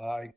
Aye.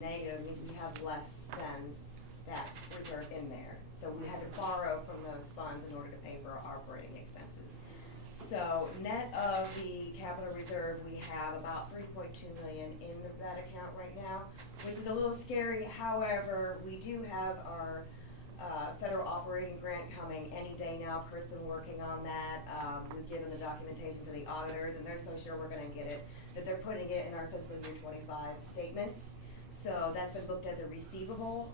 Negative, we have less than that reserve in there. So we had to borrow from those funds in order to pay for our operating expenses. So net of the capital reserve, we have about 3.2 million in that account right now, which is a little scary. However, we do have our federal operating grant coming any day now. Kurt's been working on that. We've given the documentation to the auditors, and they're so sure we're going to get it that they're putting it in our fiscal year 25 statements. So that's been booked as a receivable.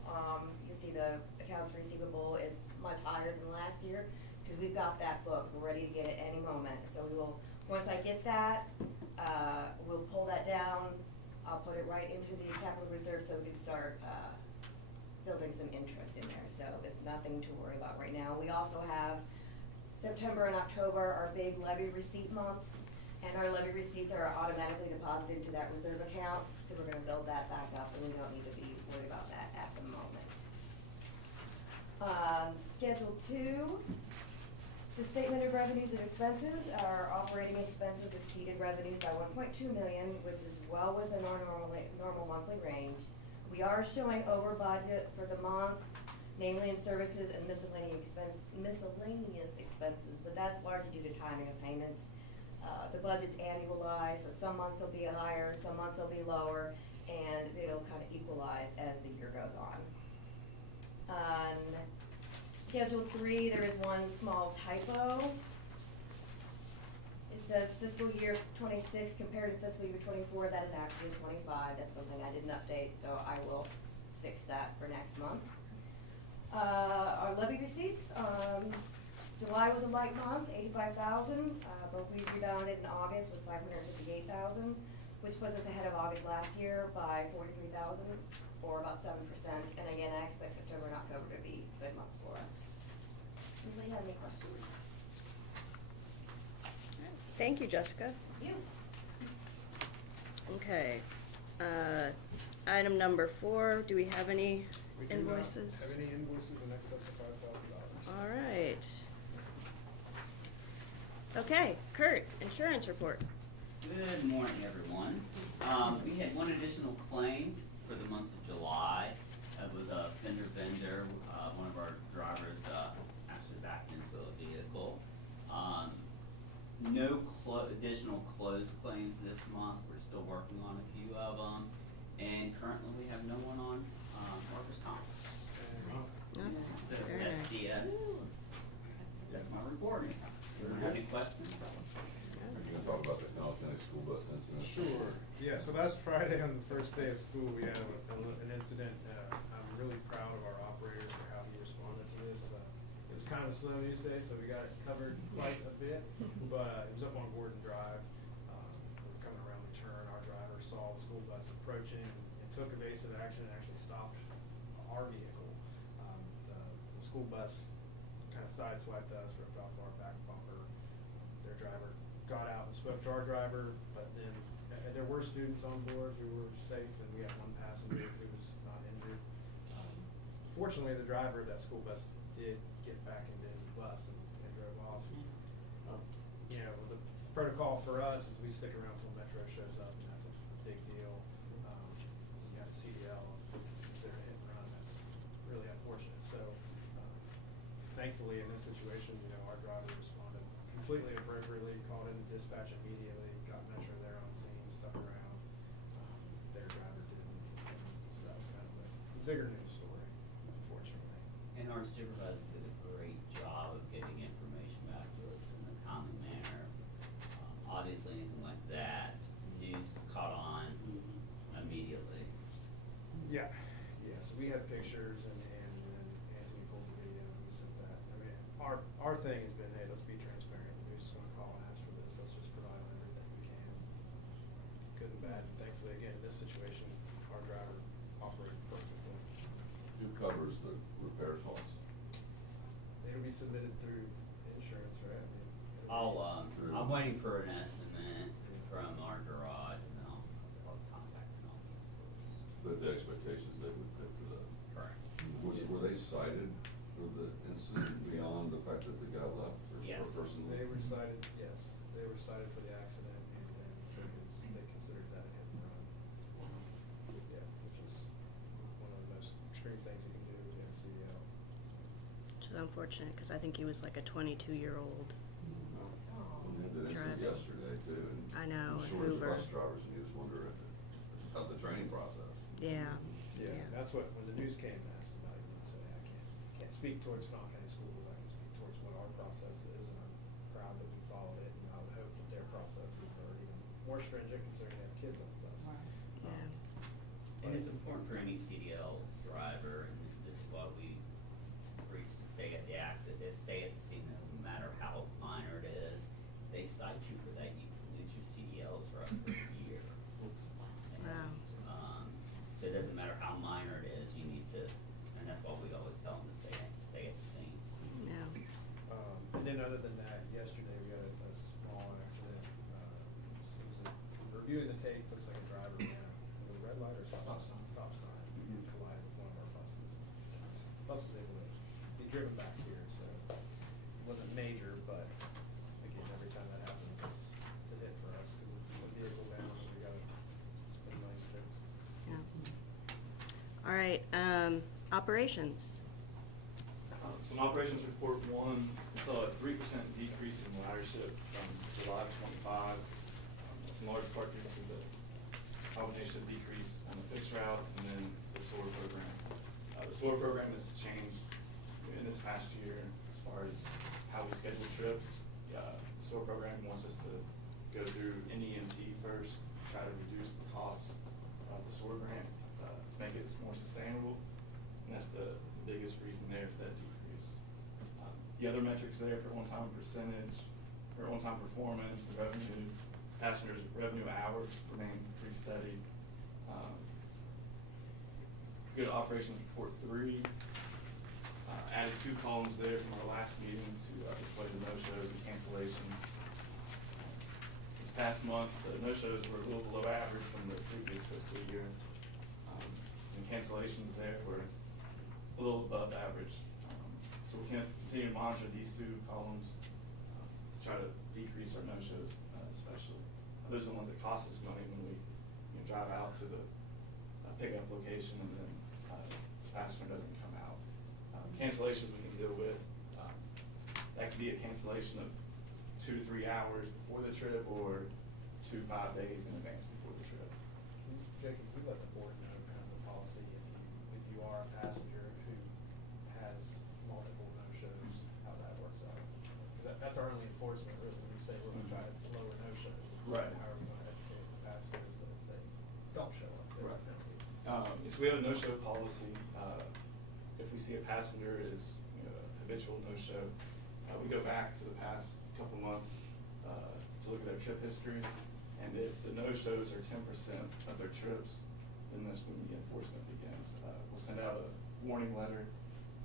You see the accounts receivable is much higher than last year because we've got that booked. We're ready to get it any moment. So we will, once I get that, we'll pull that down. I'll put it right into the capital reserve so we can start building some interest in there. So it's nothing to worry about right now. We also have September and October are big levy receipt months. And our levy receipts are automatically deposited into that reserve account, so we're gonna build that back up, and we don't need to be worried about that at the moment. Schedule 2, the statement of revenues and expenses. Our operating expenses exceeded revenues by 1.2 million, which is well within our normal monthly range. We are showing over budget for the month, namely in services and miscellaneous expenses, but that's largely due to timing of payments. The budget's annualized, so some months will be higher, some months will be lower, and it'll kind of equalize as the year goes on. On Schedule 3, there is one small typo. It says fiscal year 26 compared to fiscal year 24. That is actually 25. That's something I didn't update, so I will fix that for next month. Our levy receipts. July was a light month, 85,000, but we rebounded in August with 558,000, which puts us ahead of August last year by 43,000, or about 7%. And again, I expect September and October to be good months for us. Anybody have any questions? Thank you, Jessica. You. Okay. Item number 4, do we have any invoices? Have any invoices in excess of $5,000? All right. Okay, Kurt, insurance report. Good morning, everyone. We had one additional claim for the month of July. It was a fender bender. One of our drivers actually backed into a vehicle. No additional closed claims this month. We're still working on a few of them. And currently we have no one on workers' comp. Oh, So very that's nice. that's my report. Anyone have any questions? Are you gonna talk about the Kanawha school bus incident? Sure. Yeah, so last Friday on the first day of school, we had an incident. I'm really proud of our operator for how he responded to this. It was kind of a slow news day, so we got it covered quite a bit, but it was up on Gordon Drive. We were coming around the turn. Our driver saw the school bus approaching and took evasive action and actually stopped our vehicle. The school bus kind of sideswiped us, ripped off our back bumper. Their driver got out and spoke to our driver, but then there were students on board who were safe, and we had one passenger who was not injured. Fortunately, the driver of that school bus did get back into the bus and drove off. You know, the protocol for us is we stick around till Metro shows up, and that's a big deal. You have a CDL, consider a hit and run. That's really unfortunate. So thankfully, in this situation, you know, our driver responded completely appropriately, called in dispatch immediately, got Metro there on scene, stuck around. Their driver didn't. So that was kind of a bigger news story, unfortunately. And our supervisor did a great job of getting information back to us in a common manner. Obviously, anything like that, news caught on immediately. Yeah, situation, our driver operated perfectly. Who covers the repair costs? It'll be submitted through insurance, right? I mean, I'm waiting for an estimate from our garage, and then I'll contact them. But the expectations they would pay for that. Correct. Were they cited for the incident beyond the fact that the guy left? Or Yes. or person They left? were cited, yes, they were cited for the accident, and because they considered that a hit and run. Yeah, which is one of the most extreme things you can do in a CDL. Which is unfortunate, because I think he was like a 22-year-old. We had that incident Driving. yesterday too, and I know, I'm in sure as Hoover. bus drivers, and he was wondering about the training process. Yeah. Yeah, that's what, when the news came, I asked about it, and I said, I can't speak towards Kanawha County Schools, I can speak towards what our process is, and I'm proud that we followed it, and I would hope that their processes are even more stringent considering they have kids on the bus. Yeah. And it's important for any CDL driver, and this is why we preach to stay at the accident, stay at the scene, no matter how minor it is. They cite you for that, you can lose your CDLs for up to a year. And, Wow. So it doesn't matter how minor it is, you need to, and that's why we always tell them to stay at the scene. Yeah. And then other than that, yesterday we had a small accident, it was reviewing the tape, looks like a driver ran a red light or stop sign, and collided with one of our buses. Bus was able to be driven back here, so it wasn't major, but again, every time that happens, it's a hit for us, because it's a vehicle down, and we gotta spend money to fix. Yeah. All right, operations. So in operations report one, we saw a 3% decrease in ridership from July of 25. That's in large part due to the combination of decrease on the fixed route and then the SOAR program. The SOAR program has changed in this past year as far as how we schedule trips. The SOAR program wants us to go through NEMT first, try to reduce the costs of the SOAR grant to make it more sustainable. And that's the biggest reason there for that decrease. The other metrics there for on-time percentage, or on-time performance, the revenue, passengers' revenue hours remain pretty steady. Go to operations report 3. Added 2 columns there from our last meeting to display the no-shows and cancellations. This past month, the no-shows were a little below average from the previous fiscal year. And cancellations there were a little above average. So we can continue to monitor these 2 columns to try to decrease our no-shows especially. Those are the ones that cost us money when we drive out to the pickup location and then the passenger doesn't come out. Cancellations we can deal with. That could be a cancellation of 2 to 3 hours before the trip or 2 to 5 days in advance before the trip. Jacob, we let the board know kind of the policy if you are a passenger who has multiple no-shows, how that works out. 'Cause that's our only enforcement, really, when you say we're gonna try to lower no-shows. Right. How are we gonna educate the passengers that if they don't show up, there's a Right. penalty? So we have a no-show policy. If we see a passenger is a habitual no-show, we go back to the past couple months to look at their trip history. And if the no-shows are 10% of their trips, then that's when the enforcement begins. We'll send out a warning letter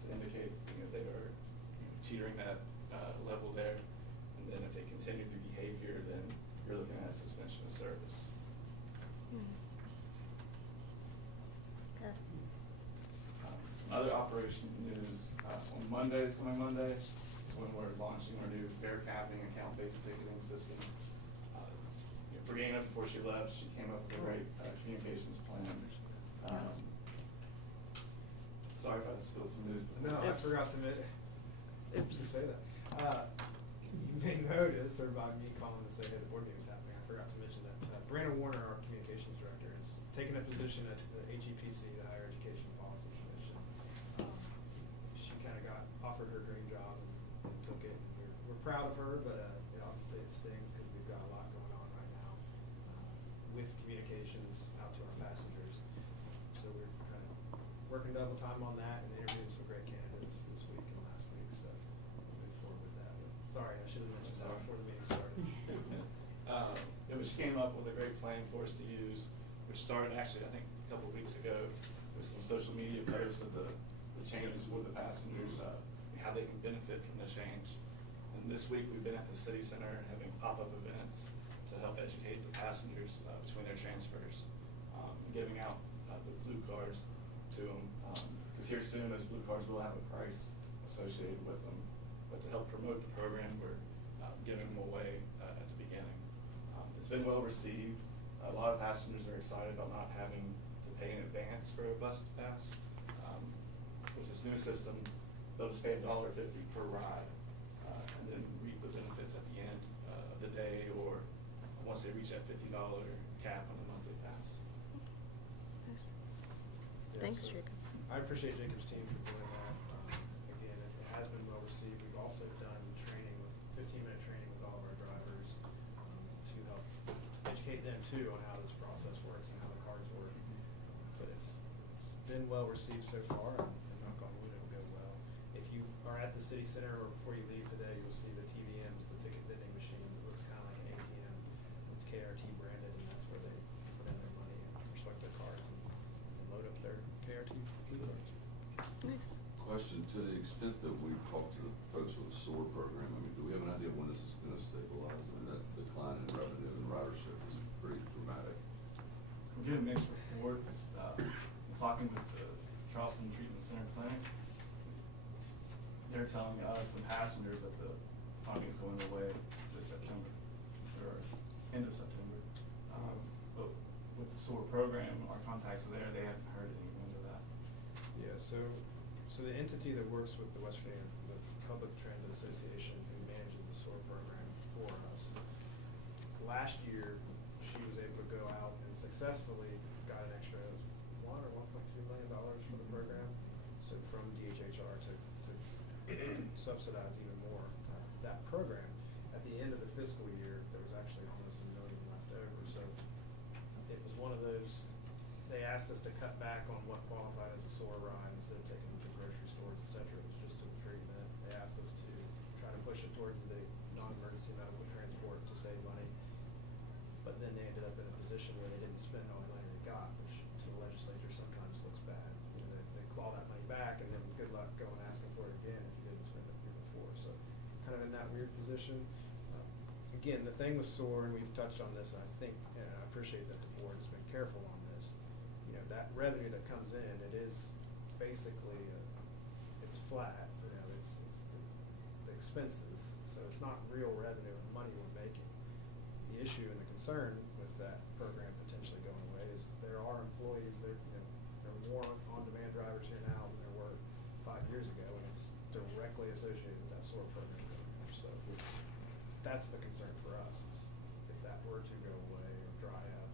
to indicate they are teetering that level there. And then if they continue the behavior, then you're looking at suspension of service. Okay. Other operation news, on Monday, this coming Monday, is when we're launching our new fare capping account-based ticketing system. Brianna, before she left, she came up with a great communications plan. Sorry if I spilled some news. But No, I Oops. forgot to admit, Oops. to say that. You may notice, or by me calling to say, hey, the board meeting's happening, I forgot to mention that Brandon Warner, our communications director, is taking a position at the HEPC, the Higher Education Policy Commission. She kind of offered her dream job and took it. And we're proud of her, but obviously it stings because we've got a lot going on right now with communications out to our passengers. So we're kind of working double time on that and interviewing some great candidates this week and last week. So we'll move forward with that. But sorry, I should have mentioned that before the meeting started. She came up with a great plan for us to use, which which started actually, I think, a couple of weeks ago with some social media posts of the changes for the passengers, how they can benefit from the change. And this week, we've been at the city center having pop-up events to help educate the passengers between their transfers, giving out the blue cards to them. Because here soon, those blue cards will have a price associated with them. But to help promote the program, we're giving them away at the beginning. It's been well received. A lot of passengers are excited about not having to pay in advance for a bus pass. With this new system, they'll just pay $1.50 per ride, and then reap the benefits at the end of the day, or once they reach that $50 cap on the monthly pass. Nice. Yeah, Thanks, so Jacob. I appreciate Jacob's team for doing that. Again, it has been well received. We've also done training with, 15-minute training with all of our drivers to help educate them too on how this process works and how the cards work. But it's been well received so far, and knock on wood, it'll go well. If you are at the city center or before you leave today, you'll see the TVMs, the ticket vending machines. It looks kind of like an ATM. It's KRT branded, and that's where they put in their money and select their cards and load up their KRT blue cards. Nice. Question, to the extent that we talk to the folks with the SOAR program, I mean, do we have an idea when this is gonna stabilize? I mean, that decline in revenue and ridership is pretty dramatic. We're getting mixed reports. Talking with the Charleston Treatment Center Clinic, they're telling us, the passengers, that the funding is going away this September, or end of September. But with the SOAR program, our contacts are there, they haven't heard any wind of that. Yeah, so the entity that works with the West Virginia, the Public Transit Association, who manages the SOAR program for us, last year, she was able to go out and successfully got an extra $1 or $1.2 million for the program. So from DHHR to subsidize even more that program. At the end of the fiscal year, there was actually almost $1 million left over. So it was one of those, they asked us to cut back on what qualified as a SOAR ride instead of taking them to grocery stores, et cetera. It was just to the treatment. They asked us to try to push it towards the non-emergency medical transport to save money. But then they ended up in a position where they didn't spend all the money they got, which to the legislature sometimes looks bad. You know, they claw that money back, and then good luck going asking for it again if you didn't spend it the year before. So kind of in that weird position. Again, the thing with SOAR, and we've touched on this, and I think, and I appreciate that the board has been careful on this, you know, that revenue that comes in, it is basically, it's flat, you know, it's the expenses, so it's not real revenue and money we're making. The issue and the concern with that program potentially going away is there are employees, there are more on-demand drivers here now than there were 5 years ago, and it's directly associated with that SOAR program going there. So that's the concern for us, is if that were to go away or dry up,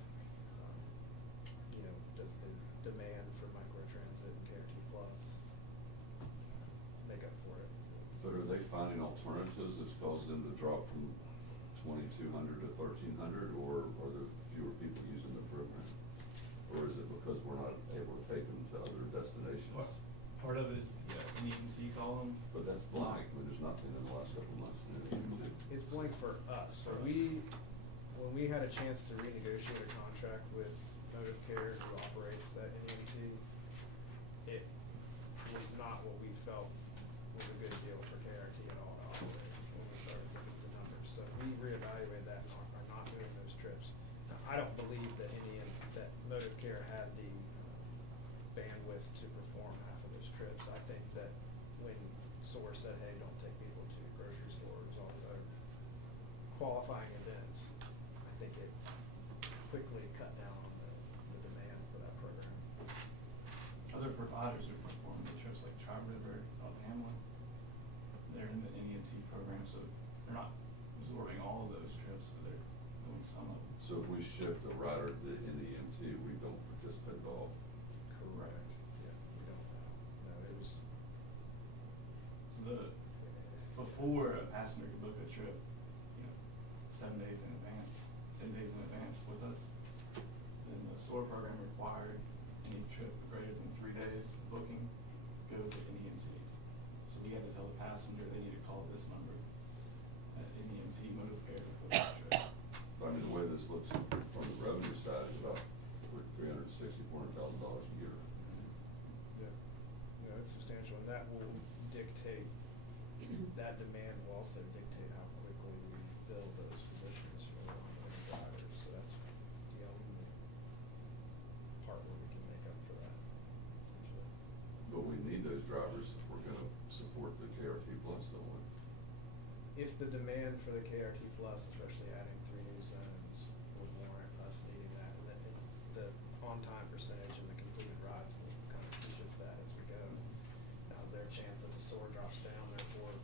you know, does the demand for microtransit and KRT Plus make up for it? But are they finding alternatives that's caused them to drop from 2,200 to 1,300, or are there fewer people using the program? Or is it because we're not able to take them to other destinations? Part of it is an EMT column. But that's blank, I mean, there's nothing in the last couple of months. It's blank for us. So when we had a chance to renegotiate a contract with Motive Care, who operates that NEMT, it was not what we felt was a good deal for KRT at all to operate when we started looking at the numbers. So we reevaluated that and are not doing those trips. Now, I don't believe that that Motive Care had the bandwidth to perform half of those trips. I think that when SOAR said, hey, don't take people to grocery stores, all these other qualifying events, I think it quickly cut down on the demand for that program. Other providers are performing the trips like Tri-River, Alabama. They're in the NEMT program, so they're not absorbing all of those trips, but they're doing some of them. So if we shift a rider to the NEMT, we don't participate at all? Correct. Yeah, we don't know. No, it was. So before a passenger could book a trip, 7 days in advance, 10 days in advance with us, then the SOAR program required any trip greater than 3 days of booking go to NEMT. So we had to tell the passenger they need to call this number at NEMT Motive Care to book the trip. I mean, the way this looks from the revenue side is about that will dictate, that demand will also dictate how quickly we fill those positions for the drivers, so that's the only part where we can make up for that, essentially. But we need those drivers if we're gonna support the KRT Plus, don't we? If the demand for the KRT Plus, especially adding 3 new zones, would warrant us needing that, and the on-time percentage and the completed rides will kind of teach us that as we go. Now, is there a chance that the SOAR drops down, therefore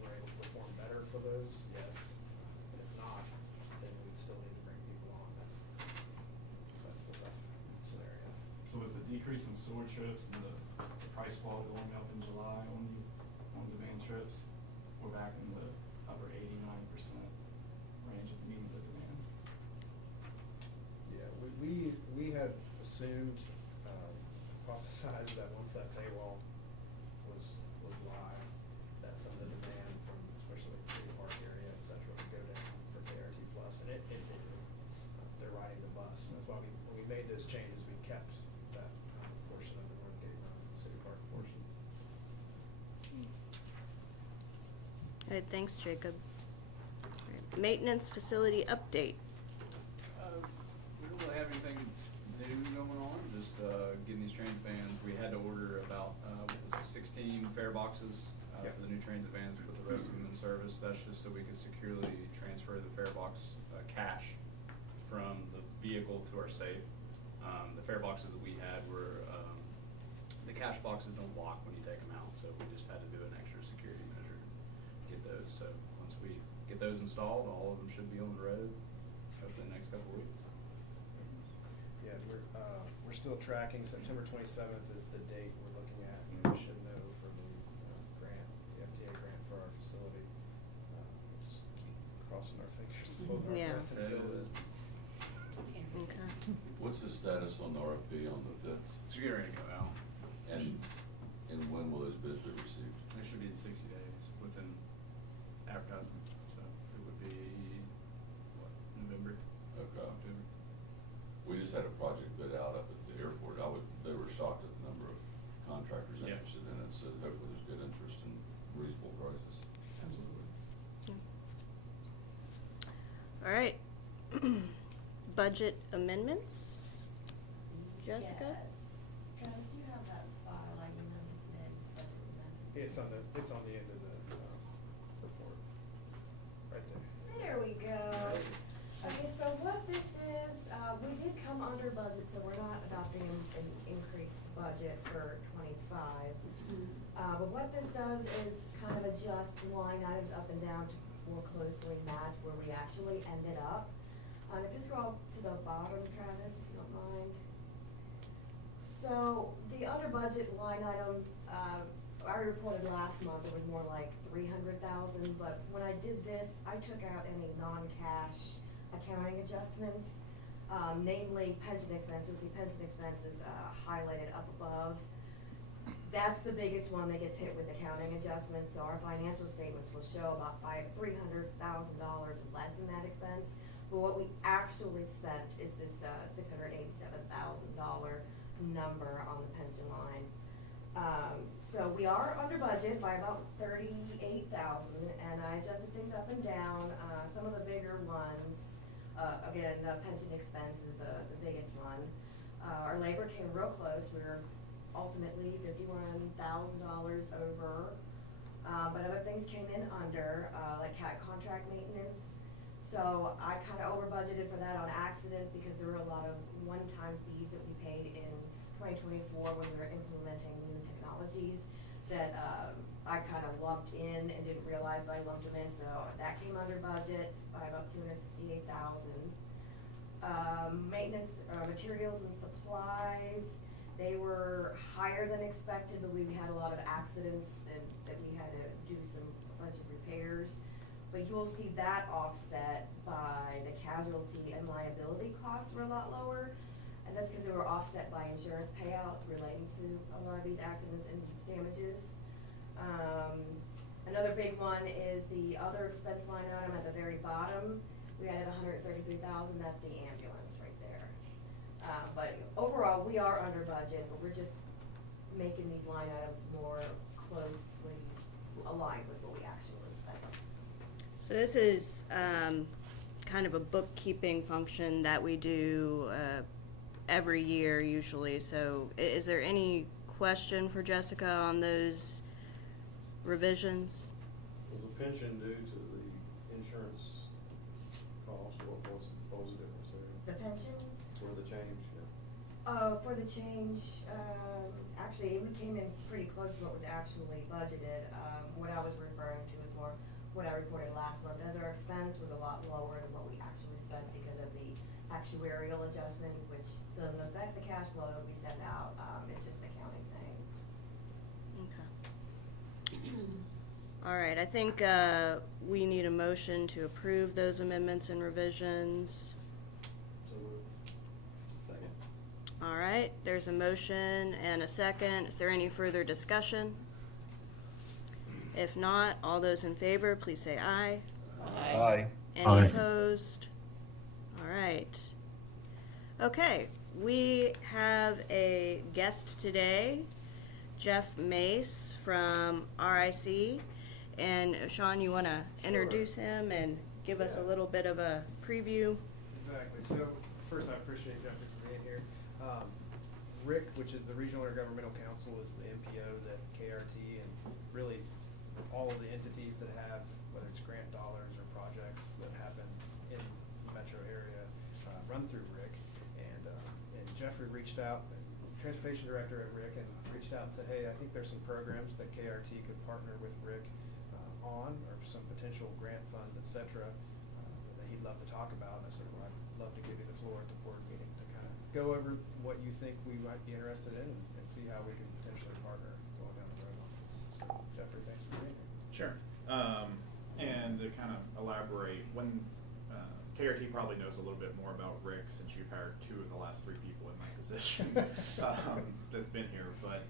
we're able to perform better for those? Yes. If not, then we'd still need to bring people on. That's the tough scenario. So with the decrease in SOAR trips and the price quality going up in July on demand trips, we're back in the upper 80-90% range of meeting the demand. Yeah, we had assumed, hypothesized that once that paywall was live, that some of the demand from especially the city park area, et cetera, would go down for KRT Plus, and it did. They're riding the bus. That's why when we made those changes, we kept that portion of the Northgate Run, the city park portion. All right, thanks, Jacob. All right, maintenance facility update. We don't really have anything new going on, just getting these transit vans. We had to order about 16 fare boxes for the new transit vans, put the rest of them in service. That's just so we could securely transfer the fare box cash from the vehicle to our safe. The fare boxes that we had were, the cash boxes don't lock when you take them out, so we just had to do an extra security measure to get those. So once we get those installed, all of them should be on the road, hopefully the next couple of weeks. Yeah, we're still tracking. September 27th is the date we're looking at, and we should know from the grant, the FTA grant for our facility. Just keep crossing our fingers, holding our Yeah. breath until then. Okay. What's the status on the RFP on the bids? So you're getting ready to go out. And when will those bids be received? They should be in 60 days within advertisement, so it would be, what, November? Okay. October. We just had a project bid out up at the airport. They were shocked at the number of contractors Yeah. interested in it, so hopefully there's good interest and reasonable prices. Absolutely. All right. Budget amendments. Jessica? Yes. Travis, do you have that file I emailed you today? Budget amendment? It's on the end of the report, right there. There we go. Okay, so what this is, we did come under budget, so we're not adopting an increased budget for '25. But what this does is kind of adjust line items up and down to more closely match where we actually ended up. If you scroll to the bottom, Travis, if you don't mind. So the under budget line item, I reported last month, it was more like 300,000, but when I did this, I took out any non-cash accounting adjustments, namely pension expense. You'll see pension expenses highlighted up above. That's the biggest one that gets hit with accounting adjustments, so our financial statements will show about $300,000 less in that expense. But what we actually spent is this $687,000 number on the pension line. So we are under budget by about $38,000, and I adjusted things up and down. Some of the bigger ones, again, the pension expense is the biggest one. Our labor came real close. We were ultimately $51,000 over, but other things came in under, like CAT contract maintenance. So I kind of over budgeted for that on accident because there were a lot of one-time fees that we paid in 2024 when we were implementing new technologies that I kind of lumped in and didn't realize that I lumped them in. So that came under budget by about $268,000. Maintenance, materials and supplies, they were higher than expected, but we had a lot of accidents that we had to do a bunch of repairs. But you'll see that offset by the casualty and liability costs were a lot lower. And that's because they were offset by insurance payouts relating to a lot of these accidents and damages. Another big one is the other expense line item at the very bottom. We added $133,000, that's the ambulance right there. But overall, we are under budget, but we're just making these line items more closely aligned with what we actually spent. So this is kind of a bookkeeping function that we do every year usually. So is there any question for Jessica on those revisions? Was the pension due to the insurance cost, what was the difference there? The pension, For the change, for the change, actually, it came in pretty close to what was actually budgeted. What I was referring to is more what I reported last month, as our expense was a lot lower than what we actually spent because of the actuarial adjustment, which doesn't affect the cash flow that we send out, it's just an accounting thing. Okay. All right, I think we need a motion to approve those amendments and revisions. so second. All right, there's a motion and a second. Is there any further discussion? If not, all those in favor, please say aye. Aye. Any Aye. opposed? All right. Okay, we have a guest today, Jeff Mace from RIC. And Sean, you want to introduce him and give us a Yeah. little bit of a preview? Exactly. So first, I appreciate Jeffrey for being here. RIC, which is the Regional Intergovernmental Council, is the MPO that KRT and really all of the entities that have, whether it's grant dollars or projects that happen in the metro area, run through RIC. And Jeffrey reached out, Transportation Director at RIC, and reached out and said, hey, I think there's some programs that KRT could partner with RIC on, or some potential grant funds, et cetera, that he'd love to talk about. And I said, well, I'd love to give you the floor at the board meeting to kind of go over what you think we might be interested in and see how we can potentially partner going down the road on this. So Jeffrey, thanks for being here. Sure. And to kind of elaborate, when KRT probably knows a little bit more about Rick since you've hired 2 of the last 3 people in my position that's been here. But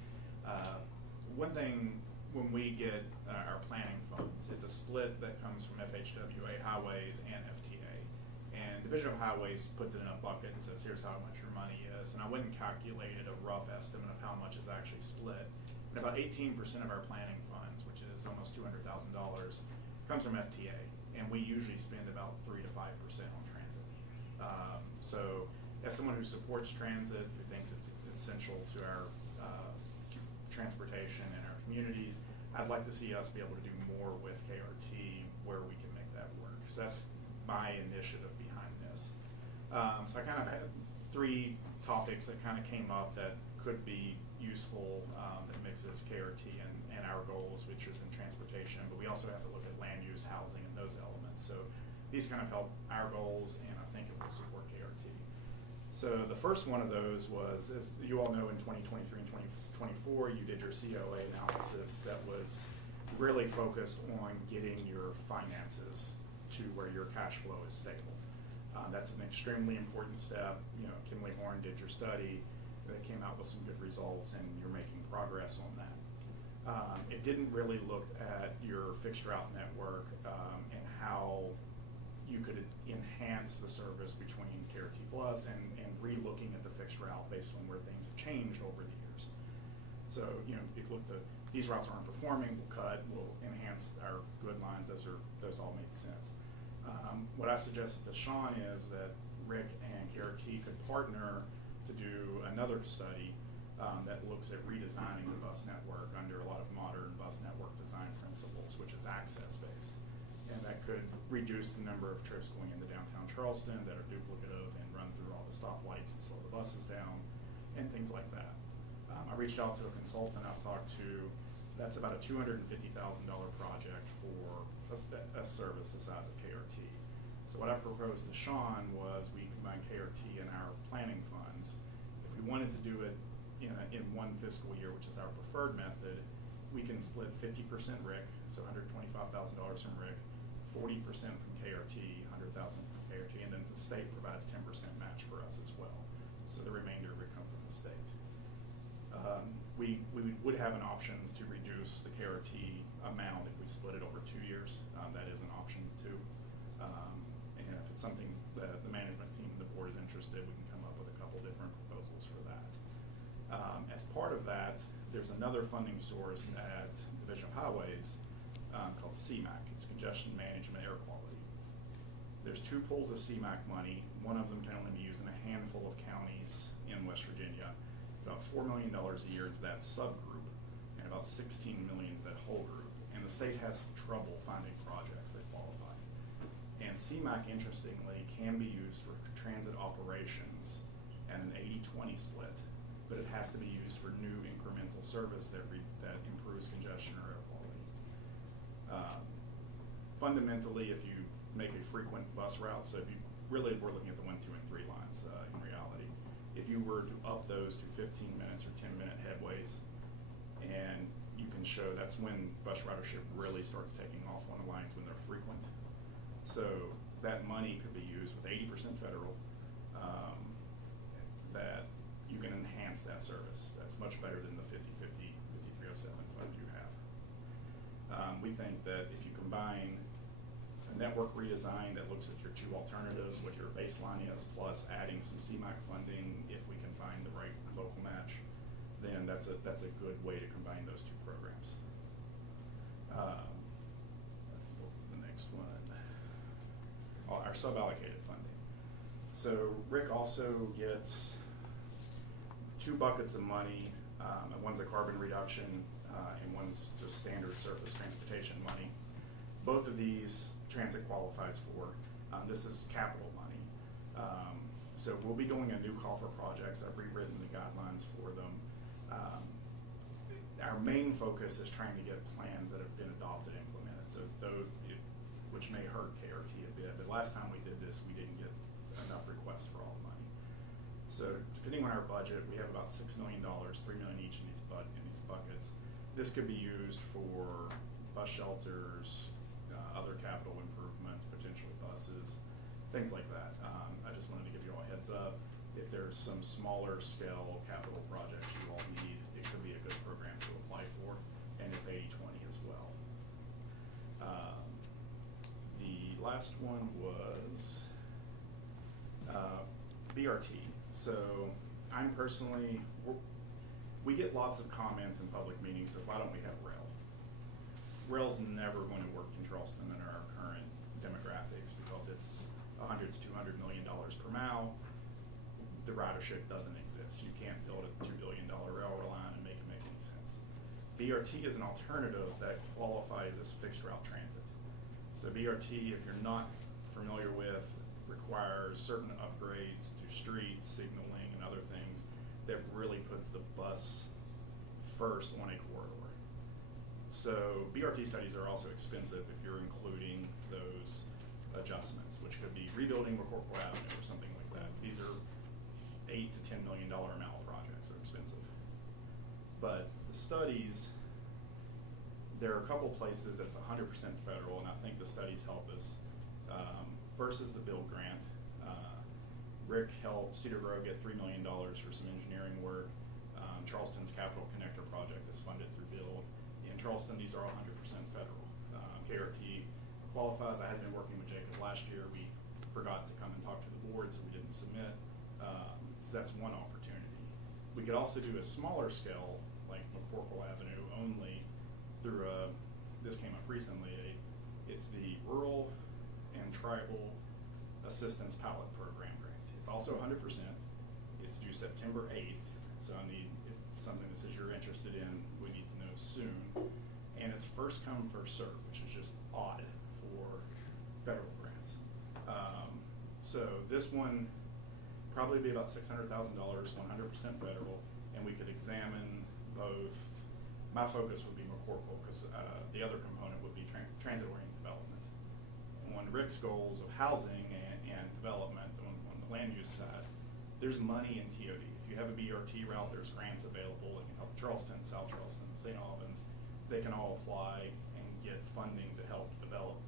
one thing, when we get our planning funds, it's a split that comes from FHWA, Highways, and FTA. And Division of Highways puts it in a bucket and says, here's how much your money is. And I went and calculated a rough estimate of how much is actually split. And about 18% of our planning funds, which is almost $200,000, comes from FTA. And we usually spend about 3 to 5% on transit. So as someone who supports transit, who thinks it's essential to our transportation and our communities, I'd like to see us be able to do more with KRT where we can make that work. So that's my initiative behind this. So I kind of had 3 topics that kind of came up that could be useful, that mixes KRT and our goals, which is in transportation, but we also have to look at land use, housing, and those elements. So these kind of help our goals, and I think it will support KRT. So the first one of those was, as you all know, in 2023 and 2024, you did your COA analysis that was really focused on getting your finances to where your cash flow is stable. That's an extremely important step. You know, Kimley Horn did your study. They came out with some good results, and you're making progress on that. It didn't really look at your fixed route network and how you could enhance the service between KRT Plus and re-looking at the fixed route based on where things have changed over the years. So, you know, it looked at these routes aren't performing, we'll cut, we'll enhance our good lines, those all made sense. What I suggested to Sean is that Rick and KRT could partner to do another study that looks at redesigning the bus network under a lot of modern bus network design principles, which is access-based. And that could reduce the number of trips going into downtown Charleston that are duplicative and run through all the stoplights and slow the buses down, and things like that. I reached out to a consultant I've talked to. That's about a $250,000 project for a service the size of KRT. So what I proposed to Sean was we combine KRT and our planning funds. If we wanted to do it in one fiscal year, which is our preferred method, we can split 50% RIC, so $125,000 from RIC, 40% from KRT, $100,000 from KRT, and then the state provides 10% match for us as well. So the remainder would come from the state. We would have an options to reduce the KRT amount if we split it over 2 years. That is an option too. And if it's something that the management team and the board is interested, we can come up with a couple different proposals for that. As part of that, there's another funding source at Division of Highways called CMAQ. It's Congestion Management Air Quality. There's 2 pools of CMAQ money. One of them can only be used in a handful of counties in West Virginia. It's about $4 million a year to that subgroup, and about $16 million to that whole group. And the state has trouble finding projects that qualify. And CMAQ, interestingly, can be used for transit operations at an 80-20 split, but it has to be used for new incremental service that improves congestion or air quality. Fundamentally, if you make a frequent bus route, so if you really, we're looking at the 1, 2, and 3 lines in reality. If you were to up those to 15 minutes or 10-minute headways, and you can show that's when bus ridership really starts taking off on the lines when they're frequent. So that money could be used with 80% federal, that you can enhance that service. That's much better than the 50-50, 5307 fund you have. We think that if you combine a network redesign that looks at your 2 alternatives, what your baseline is, plus adding some CMAQ funding if we can find the right local match, then that's a good way to combine those 2 programs. What was the next one? Our sub-allocated funding. So Rick also gets 2 buckets of money. One's a carbon reduction and one's just standard surface transportation money. Both of these transit qualifies for. This is capital money. So we'll be doing a new call for projects. I've rewritten the guidelines for them. Our main focus is trying to get plans that have been adopted and implemented. So which may hurt KRT a bit, but last time we did this, we didn't get enough requests for all the money. So depending on our budget, we have about $6 million, $3 million each in these buckets. This could be used for bus shelters, other capital improvements, potentially buses, things like that. I just wanted to give you all a heads up. If there's some smaller scale capital projects you all need, it could be a good program to apply for, and it's 80-20 as well. The last one was BRT. So I'm personally, we get lots of comments in public meetings of why don't we have rail? Rail's never going to work in Charleston in our current demographics because it's $100 to $200 million per mile. The ridership doesn't exist. You can't build a $2 billion railroad line and make it make any sense. BRT is an alternative that qualifies as fixed route transit. So BRT, if you're not familiar with, requires certain upgrades to streets, signaling, and other things that really puts the bus first on a corridor. So BRT studies are also expensive if you're including those adjustments, which could be rebuilding McCorkle Avenue or something like that. These are $8 to $10 million a mile projects, are expensive. But the studies, there are a couple places that's 100% federal, and I think the studies help us. First is the build grant. Rick helped Cedar Grove get $3 million for some engineering work. Charleston's Capital Connector project is funded through build. In Charleston, these are all 100% federal. KRT qualifies. I had been working with Jacob last year. We forgot to come and talk to the board, so we didn't submit. So that's one opportunity. We could also do a smaller scale, like McCorkle Avenue only, through this came up recently, it's the Rural and Tribal Assistance Pilot Program grant. It's also 100%. It's due September 8th, so I need, if something that says you're interested in, we need to know soon. And it's first come, first served, which is just odd for federal grants. So this one probably be about $600,000, 100% federal, and we could examine both. My focus would be McCorkle because the other component would be transit-oriented development. And one of Rick's goals of housing and development on the land use side, there's money in TOD. If you have a BRT route, there's grants available that can help Charleston, South Charleston, St. Albans. They can all apply and get funding to help develop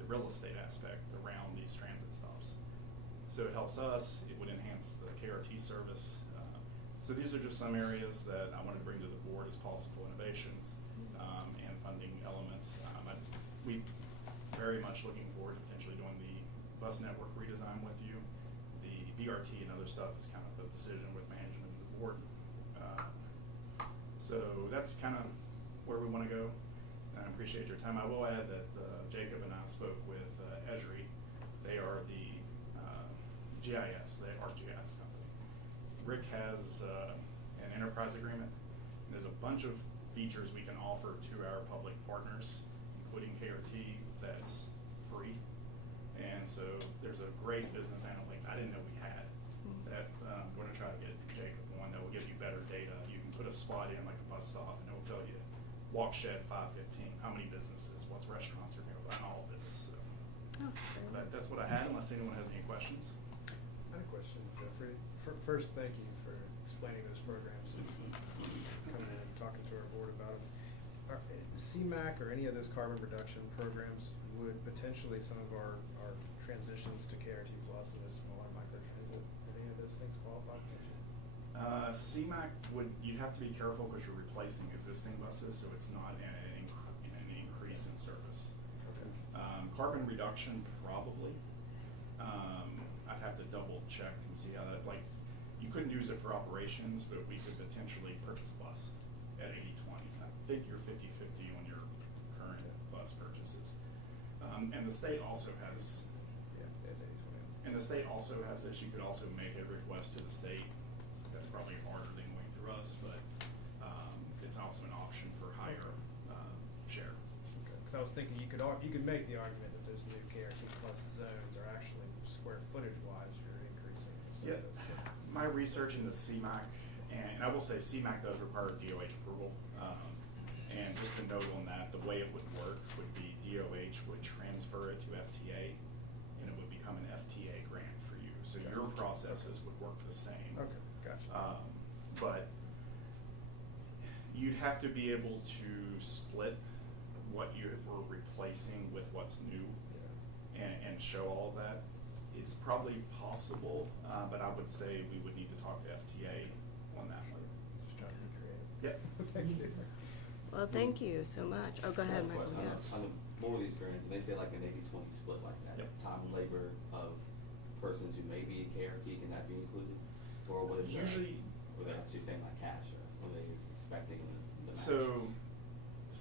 the real estate aspect around these transit stops. So it helps us, it would enhance the KRT service. So these are just some areas that I wanted to bring to the board as possible innovations and funding elements. We very much looking forward to potentially doing the bus network redesign with you. The BRT and other stuff is kind of a decision with management of the board. So that's kind of where we want to go. And I appreciate your time. I will add that Jacob and I spoke with Esri. They are the GIS, they are GIS company. Rick has an enterprise agreement. And there's a bunch of features we can offer to our public partners, including KRT, that's free. And so there's a great business analytics I didn't know we had that we're going to try to get Jacob one that will give you better data. You can put a spot in like a bus stop and it will tell you walk shed 515, how many businesses, what's restaurants are nearby, and all of this. So. Oh, very But that's what I had, unless anyone has any questions. I had a question, Jeffrey. First, thank you for explaining those programs and coming in and talking to our board about them. CMAC or any of those carbon reduction programs, would potentially some of our transitions to KRT Plus and the smaller microtransit, any of those things qualify? CMAC you'd have to be careful because you're replacing existing buses, so it's not an increase in service. Okay. Carbon reduction, probably. I'd have to double check and see how that, like, you couldn't use it for operations, but we could potentially purchase a bus at 80/20. I think you're 50/50 on your current bus purchases. And the state also has, Yeah, it's 80/20. and the state also has this, you could also make a request to the state. That's probably harder than going through us, but it's also an option for higher share. Okay, because I was thinking you could make the argument that those new KRT Plus zones are actually square footage wise, you're increasing the Yeah, service. my research into CMAC, and I will say CMAC does require DOH approval. And just to note on that, the way it would work would be DOH would transfer it to FTA, and it would become an FTA grant for you. So your processes would work the same. Okay, gotcha. But you'd have to be able to split what you were replacing with what's new and show all of that. It's probably possible, but I would say we would need to talk to FTA on that one. Just trying to be creative. Yep. Thank you. Well, thank you so much. Oh, go ahead, Michael. Question. Yeah. On the more of these grants, and they say like an 80/20 split like that. Yep. Time and labor of persons who may be in KRT, can that be included? Or what is Usually- were they actually saying like cash, or were they expecting the match? So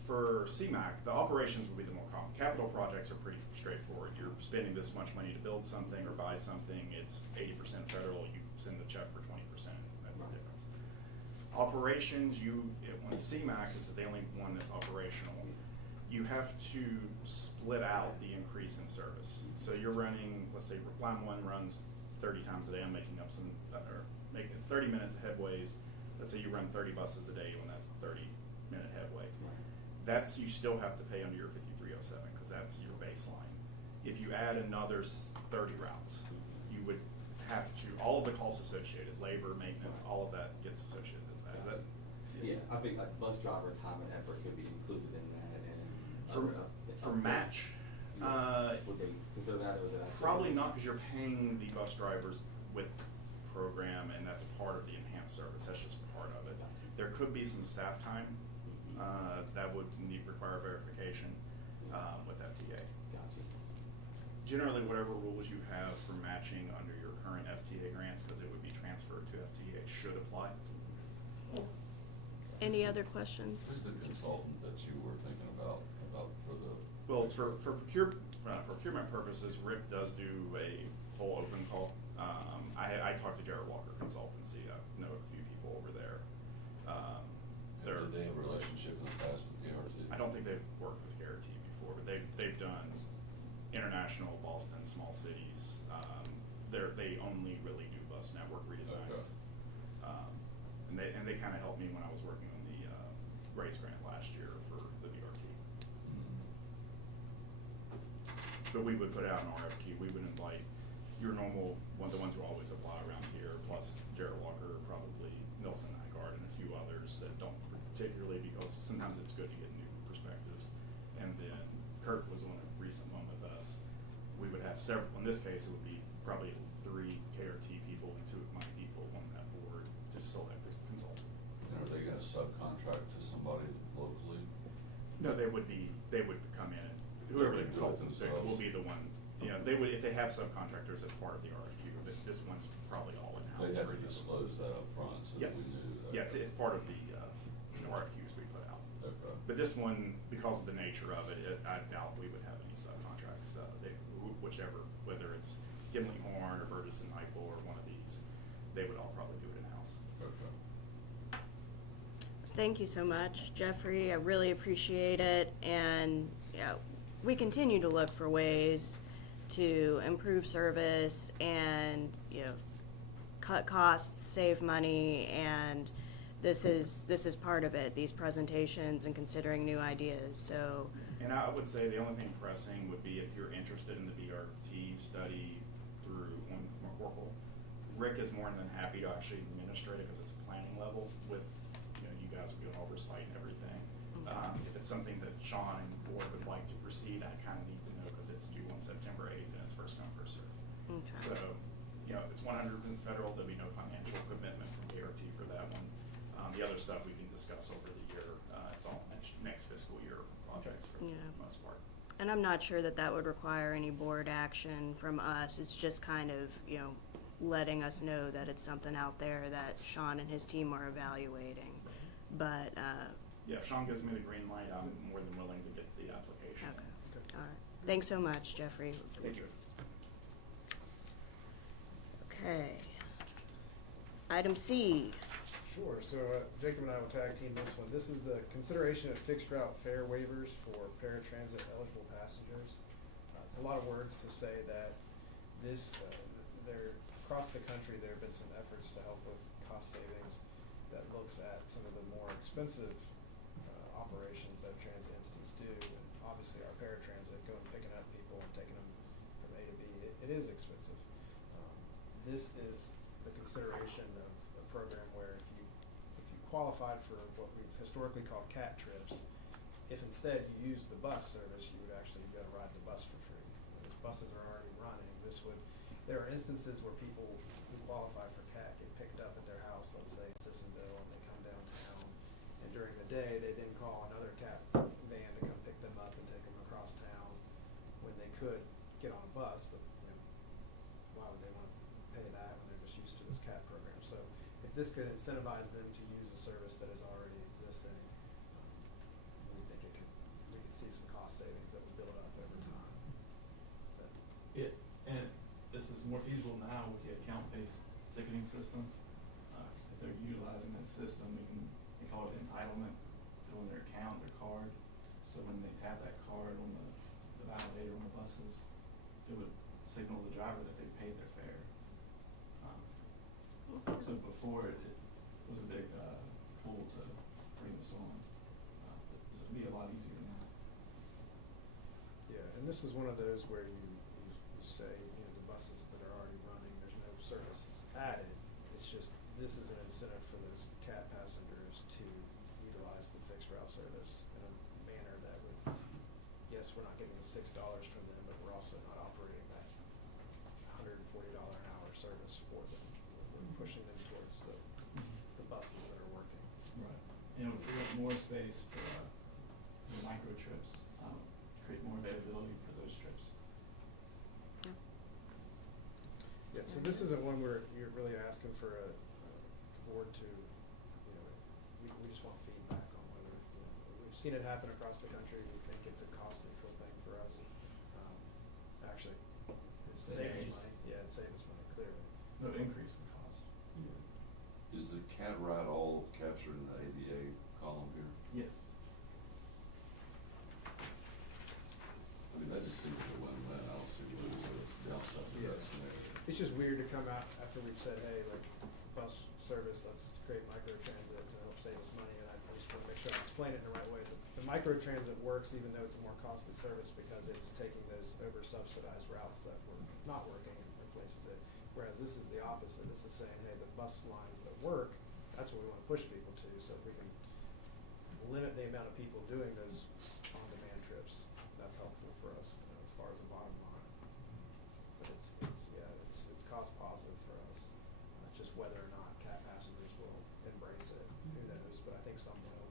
for CMAC, the operations would be the more common. Capital projects are pretty straightforward. You're spending this much money to build something or buy something, it's 80% federal, you send the check for 20%, that's the Right. difference. Operations, when CMAC is the only one that's operational, you have to split out the increase in service. So you're running, let's say line one runs 30 times a day, I'm making up some, it's 30 minutes of headways. Let's say you run 30 buses a day on that 30-minute headway. Right. You still have to pay under your 5307 because that's your baseline. If you add another 30 routes, you would have to, all of the costs associated, labor, maintenance, all of that gets associated as that. Is that? Yeah, I think like bus driver time and effort could be included in that, and For match, would they consider that, or is it actually? probably not because you're paying the bus drivers with program, and that's part of the enhanced service. That's just part of it. There could be some staff time that would require verification with FTA. Gotcha. Generally, whatever rules you have for matching under your current FTA grants, because it would be transferred to FTA, should apply. Any other questions? Who's the consultant that you were thinking about for the? Well, for procurement purposes, Rick does do a full open call. I talked to Jared Walker Consultancy. I know a few people over there. Did they have a relationship in the past with KRT? I don't think they've worked with KRT before, but they've done international, Boston, small cities. They only really do bus network redesigns. Okay. And they kind of helped me when I was working on the race grant last year for the BRT. But we would put out an RFQ. We would invite your normal the ones who always apply around here, plus Jared Walker, probably Nelson Nygaard, and a few others that don't particularly, because sometimes it's good to get new perspectives. And then Kurt was on a recent one with us. We would have several. In this case, it would be probably 3 KRT people and 2 of my people on that board to select the consultant. And are they gonna subcontract to somebody locally? No, they would come in. Whoever the They would do it consultants pick themselves. will be the one. You know, they would, if they have subcontractors as part of the RFQ, but this one's probably all in-house. They'd have to disclose that up front so Yeah. that we knew that. Yeah, it's part of the, RFQs we put out. Okay. But this one, because of the nature of it, I doubt we would have any subcontracts. Whichever, whether it's Gimli Horn or Burgess and Nyepel or one of these, they would all probably do it in-house. Okay. Thank you so much, Jeffrey. I really appreciate it. And yeah, we continue to look for ways to improve service and, cut costs, save money, and this is part of it, these presentations and considering new ideas. So And I would say the only thing pressing would be if you're interested in the BRT study through on McCorkle. Rick is more than happy to actually administrate it because it's a planning level with, you guys would be on oversight and everything. If it's something that Sean and the board would like to proceed, I kind of need to know because it's due on September 8th and it's first come, first served. Okay. So, if it's 100% federal, there'll be no financial commitment from KRT for that one. The other stuff we can discuss over the year. It's all next fiscal year projects for the most part. And I'm not sure that would require any board action from us. It's just kind of, letting us know that it's something out there that Sean and his team are evaluating. But, Yeah, if Sean gives me the green light, I'm more than willing to get the application. okay, all right. Thanks so much, Jeffrey. Thank you. Okay. Item C. Sure, so Jacob and I will tag team this one. This is the consideration of fixed route fare waivers for paratransit eligible passengers. It's a lot of words to say that this, across the country, there have been some efforts to help with cost savings that looks at some of the more expensive operations that transit entities do. And obviously our paratransit, going picking up people and taking them from A to B, it is expensive. This is the consideration of a program where if you qualified for what we've historically called CAT trips, if instead you use the bus service, you would actually be able to ride the bus for free. Those buses are already running. There are instances where people who qualify for CAT get picked up at their house, let's say in Sissonville, and they come downtown, and during the day they then call another CAT van to come pick them up and take them across town when they could get on a bus, but why would they want to pay that when they're just used to this CAT program? So if this could incentivize them to use a service that is already existing, we think we could see some cost savings that would build up over time. And this is more feasible now with the account-based ticketing system. So if they're utilizing that system, they call it entitlement, fill in their account, their card. So when they tap that card on the validator on the buses, it would signal the driver that they paid their fare. So before it was a big pull to bring this on. This would be a lot easier now. Yeah, and this is one of those where you say, the buses that are already running, there's no services added. It's just, this is an incentive for those CAT passengers to utilize the fixed route service in a manner that would, yes, we're not getting the $6 from them, but we're also not operating that $140 an hour service for them. We're pushing them towards the buses that are working. Right. And it would free up more space for the micro trips, create more availability for those trips. Yeah, so this isn't one where you're really asking for a board to, we just want feedback on whether, we've seen it happen across the country. We think it's a cost neutral thing for us. Actually, it saves us money. Yeah, it saves us money, clearly. No increase in cost. Is the CAT ride all captured in the ADA column here? Yes. I mean, that just seems like a win-win. I don't see what the downside to that scenario. It's just weird to come out after we've said, hey, like, bus service, let's create microtransit to help save us money, and I just want to make sure I explain it in the right way. The microtransit works even though it's a more costly service because it's taking those over-subsidized routes that were not working and replaces it. Whereas this is the opposite. This is saying, hey, the bus lines that work, that's what we want to push people to. So if we can limit the amount of people doing those on-demand trips, that's helpful for us, as far as the bottom line. But it's cost positive for us. It's just whether or not CAT passengers will embrace it. Who knows? But I think some will.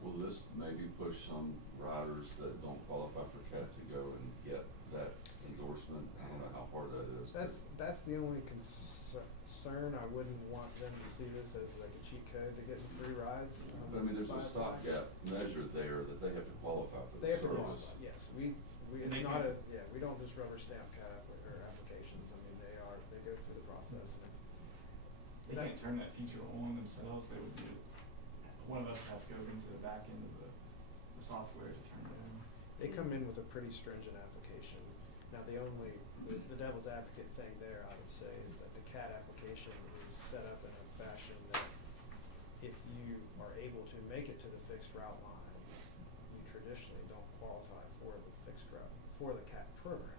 Will this maybe push some riders that don't qualify for CAT to go and get that endorsement? I don't know how hard that is. That's the only concern concern. I wouldn't want them to see this as like a cheat code to get free rides. But I mean, there's a by the bike. stopgap measure there that they have to qualify for They the have to service. qualify, yes, we, And it's they not can- we don't just rubber stamp or applications, I mean, they go through the process and. They can't turn that feature on themselves, they would one of us would have to go into the back end of the software to turn it on. They come in with a pretty stringent application. Now, the devil's advocate thing there, I would say, is that the CAT application is set up in a fashion that if you are able to make it to the fixed route line, you traditionally don't qualify for the fixed route, for the CAT program.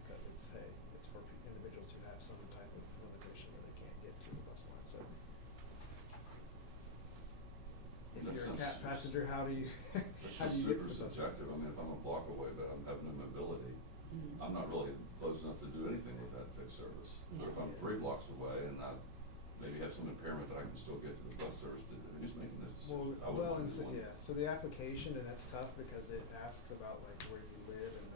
Because it's for individuals who have some type of limitation where they can't get to the bus line, so. If That you're a sounds CAT just- passenger, how do you, It's how do just you get super to the bus line? subjective. I mean, if I'm a block away, but I'm having no mobility, Mm-hmm. I'm not really close enough to do anything with that fixed service. But if I'm Yeah. 3 blocks away and I maybe have some impairment that I can still get to the bus service, who's making those decisions? I Well, wouldn't and be so, the one. yeah, so the application, and that's tough because it asks about like where you live and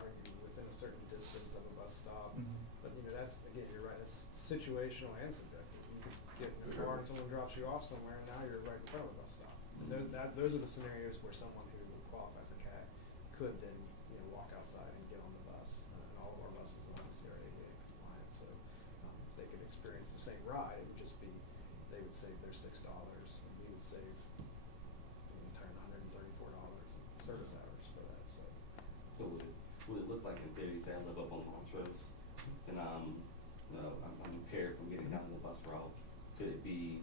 are you within a certain distance of a bus stop? But you know, that's, again, you're right, it's situational and subjective. You could get in the car and someone drops you off somewhere and now you're right in front of a bus stop. And those are the scenarios where someone who would qualify for CAT could then, walk outside and get on the bus. And all of our buses obviously are ADA compliant, so they could experience the same ride. It would just be, they would save their $6 and we would save the entire $134 in service hours for that, so. So would it look like in theory, say I live up on Montrose, and I'm impaired from getting down the bus route, could it be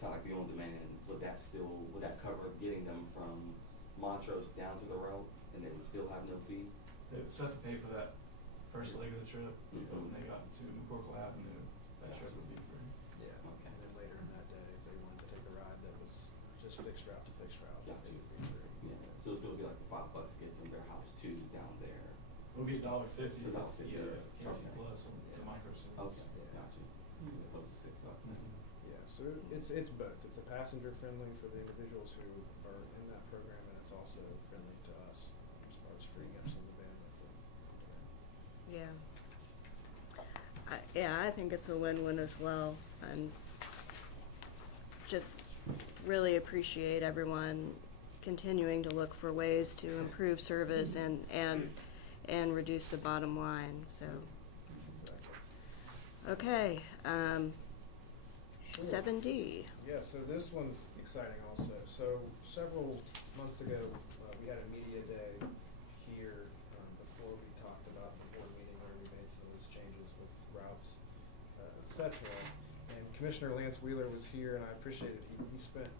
kind of like the on demand, would that cover getting them from Montrose down to the route, and they would still have no fee? They would still have to pay for that first leg of the trip, Mhm. when they got to McCorkle Avenue, that trip would be free. Yeah, Okay. and then later in that day, if they wanted to take a ride that was just fixed route to fixed route, Gotcha. they would be free. Yeah, so it'll still be like $5 to get from their house to down there. It would be $1.50 if it's the KRT Okay. Plus or the micro service. Okay, Yeah. gotcha. As opposed to $6 then. Yeah, so it's both. It's a passenger friendly for the individuals who are in that program, and it's also friendly to us as far as freeing up some of the bandwidth. Yeah. I think it's a win-win as well, and just really appreciate everyone continuing to look for ways to improve service and reduce the bottom line, so. Exactly. Okay, Sure. 7D. Yeah, so this one's exciting also. So several months ago, we had a media day here before we talked about the board meeting where we made some of those changes with routes, et cetera. And Commissioner Lance Wheeler was here, and I appreciated he spent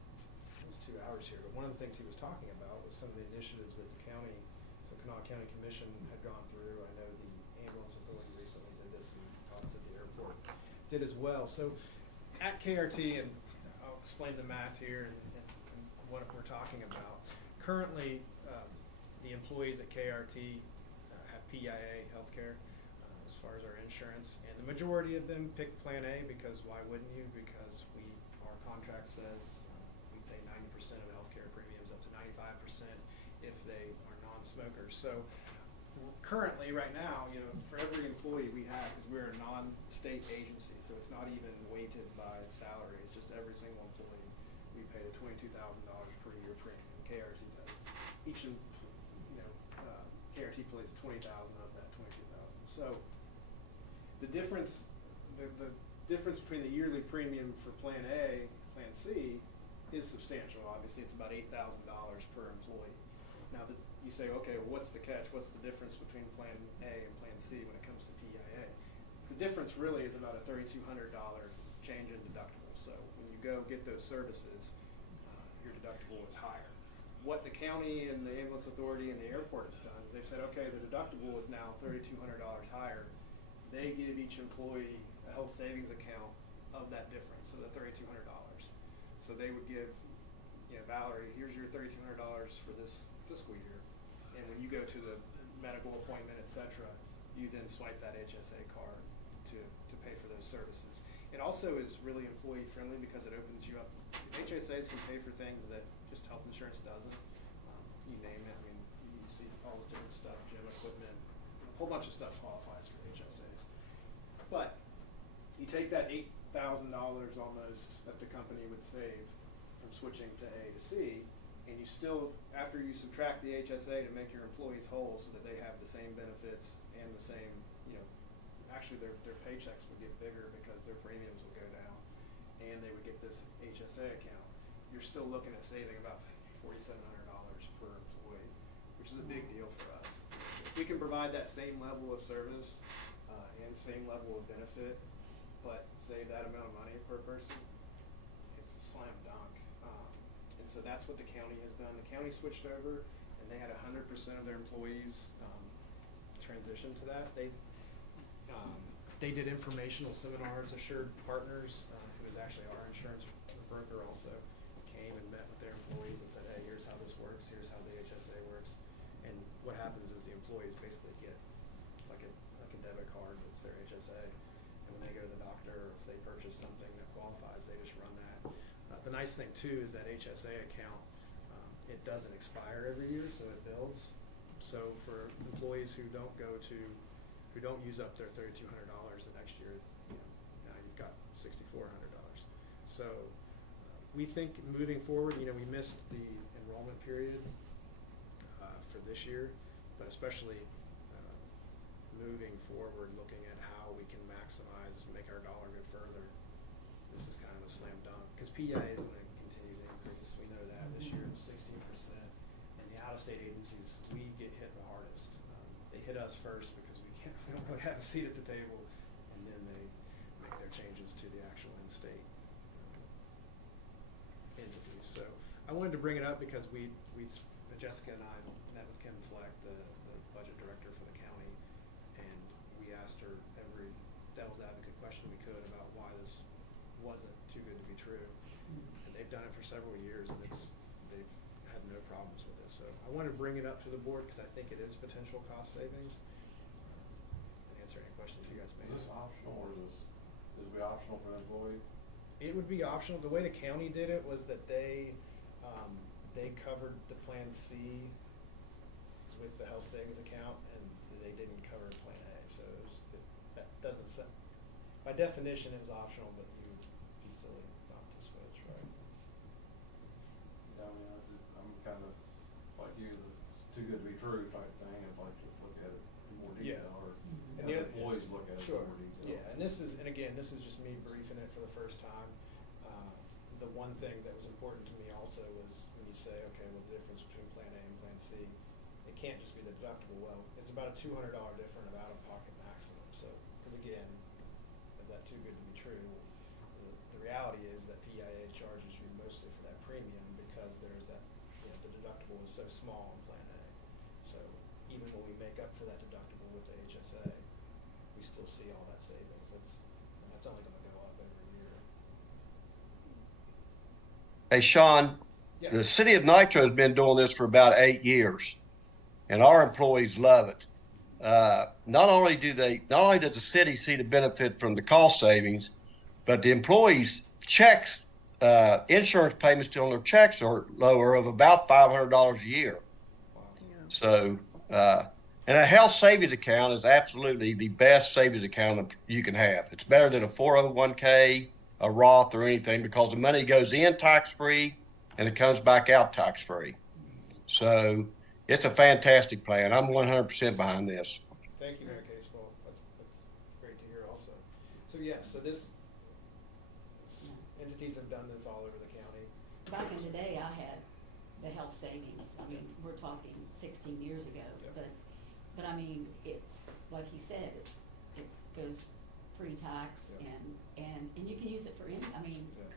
almost 2 hours here. But one of the things he was talking about was some of the initiatives that the county, so Kanawha County Commission had gone through. I know the ambulance authority recently did this, and obviously the airport did as well. So at KRT, and I'll explain the math here and what we're talking about. Currently, the employees at KRT have PIA healthcare as far as our insurance, and the majority of them pick Plan A because why wouldn't you? Because our contract says we pay 90% of healthcare premiums, up to 95% if they are non-smokers. So currently, right now, for every employee we have, because we're a non-state agency, so it's not even weighted by salary, it's just every single employee, we pay the $22,000 per year premium. KRT does. KRT pays $20,000 of that $22,000. So the difference between the yearly premium for Plan A, Plan C, is substantial. Obviously, it's about $8,000 per employee. Now, you say, okay, well, what's the catch? What's the difference between Plan A and Plan C when it comes to PIA? The difference really is about a $3,200 change in deductible. So when you go get those services, your deductible is higher. What the county and the ambulance authority and the airport has done is they've said, okay, the deductible is now $3,200 higher. They give each employee a health savings account of that difference, so the $3,200. So they would give, Valerie, here's your $3,200 for this fiscal year. And when you go to the medical appointment, et cetera, you then swipe that HSA card to pay for those services. It also is really employee friendly because it opens you up. HSAs can pay for things that just health insurance doesn't. You name it. I mean, you see all this different stuff, gym equipment, a whole bunch of stuff qualifies for HSAs. But you take almost that the company would save from switching to A to C. And you still, after you subtract the HSA to make your employees whole so that they have the same benefits and the same, actually their paychecks would get bigger because their premiums would go down and they would get this HSA account. You're still looking at saving about $4,700 per employee, which is a big deal for us. If we can provide that same level of service and same level of benefit, but save that amount of money per person, it's a slam dunk. And so that's what the county has done. The county switched over and they had 100% of their employees transition to that. They did informational seminars. Assured Partners, who is actually our insurance broker also, came and met with their employees and said, hey, here's how this works, here's how the HSA works. And what happens is the employees basically get, it's like a debit card that's their HSA. And when they go to the doctor, or if they purchase something that qualifies, they just run that. The nice thing too is that HSA account, it doesn't expire every year, so it builds. So for employees who don't use up their $3,200 the next year, now you've got $6,400. So we think moving forward, we missed the enrollment period for this year, but especially moving forward, looking at how we can maximize, make our dollar go further. This is kind of a slam dunk because PEI is going to continue to increase. We know that this year it's 16%, and the out-of-state agencies, we get hit the hardest. They hit us first because we don't really have a seat at the table, and then they make their changes to the actual in-state entities. So I wanted to bring it up because Jessica and I met with Kim Fleck, the budget director for the county, and we asked her every devil's advocate question we could about why this wasn't too good to be true. And they've done it for several years, and they've had no problems with this. So I wanted to bring it up to the board because I think it is potential cost savings. And answer any questions you guys may have. Is this optional, or is it be optional for an employee? It would be optional. The way the county did it was that they covered the Plan C with the health savings account, and they didn't cover Plan A. So that doesn't set. By definition, it was optional, but you'd be silly not to switch, right? Yeah, I mean, I'm kind of like you, it's too good to be true type thing. I'd like to look at it in more detail, or And have employees look at it sure. in more detail. Yeah, and this is just me briefing it for the first time. The one thing that was important to me also was when you say, okay, well, the difference between Plan A and Plan C, it can't just be the deductible. Well, it's about a $200 difference of out-of-pocket maximum. So, because again, is that too good to be true? The reality is that PIA charges you mostly for that premium because there's that, the deductible is so small in Plan A. So even when we make up for that deductible with the HSA, we still see all that savings. That's only going to go up every year. Hey, Sean, Yes. the city of Nitro has been doing this for about 8 years, and our employees love it. Not only does the city see the benefit from the cost savings, but the employees' checks, insurance payments on their checks are lower of about $500 a year. Wow. So, and a health savings account is absolutely the best savings account you can have. It's better than a 401k, a Roth, or anything, because the money goes in tax-free and it comes back out tax-free. So it's a fantastic plan. I'm 100% behind this. Thank you, Mayor Casewell. That's great to hear also. So yes, entities have done this all over the county. Back in the day, I had the health savings. I mean, we're talking 16 years ago, Yep. but I mean, it's like he said, it goes pre-tax, Yep. and you can use it for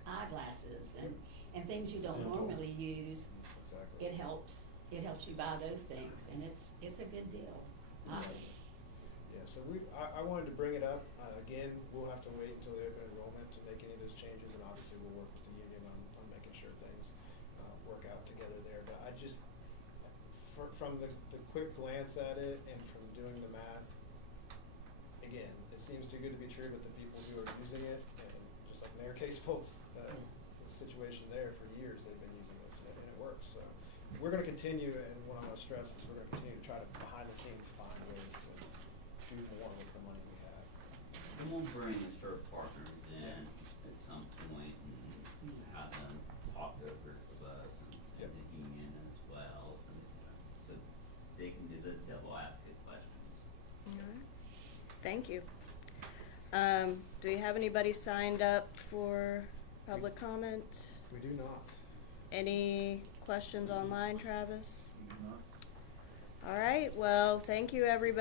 eyeglasses and things you don't Dental. normally use. Exactly. It helps you buy those things, and it's a good deal. Yeah, so I wanted to bring it up. Again, we'll have to wait until the open enrollment to make any of those changes, and obviously we'll work with the union on making sure things work out together there. But I just, from the quick glance at it and from doing the math, again, it seems too good to be true, but the people who are using it, and just like Mayor Casewell's situation there, for years they've been using this, and it works. So we're going to continue, and what I want to stress is we're going to continue to try to, behind the scenes, find ways to do more with the money we have. And we'll bring Assured Partners in at some over with us and the union as well, so they can do the devil advocate questions. Alright. Thank you. Do we have anybody signed up for public comment? We do not. Any questions online, Travis? You know? All right, well, thank you, everybody.